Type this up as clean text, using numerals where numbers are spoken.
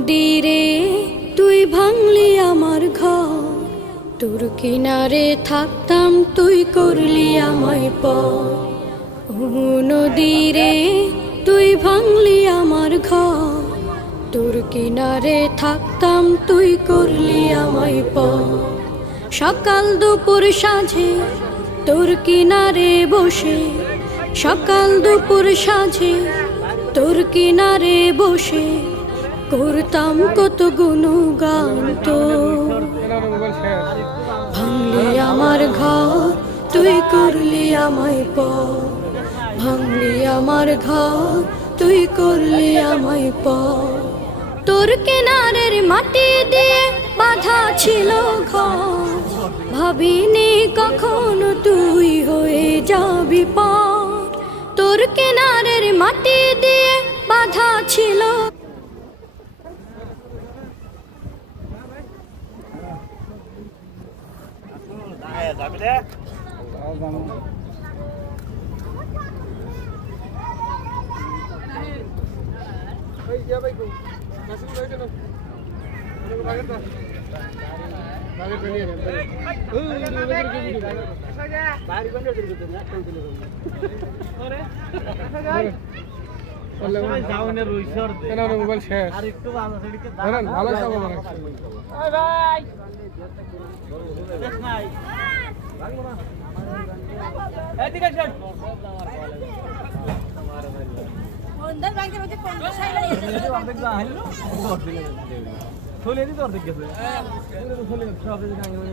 নদীরে তুই ভাঙলি আমার ঘর, তোর কিনারে থাকতাম তুই করলি আমায় পর। ও নদীরে তুই ভাঙলি আমার ঘর, তোর কিনারে থাকতাম তুই করলি আমায় পর। সকাল দুপুর সাঁঝে তোর কিনারে বসে, সকাল দুপুর সাঁঝে তোর কিনারে বসে করতাম কত গুণগান তোর। ভাঙলি আমার ঘর তুই করলি আমায় পর, ভাঙলি আমার ঘর তুই করলি আমায় পর। তোর কিনারের মাটি দিয়ে বাঁধা ছিল ঘর, ভাবিনি কখনো তুই হয়ে যাবি পর। তোর কিনারের মাটি দিয়ে বাঁধা ছিল। মোবাইল শেষ ভালো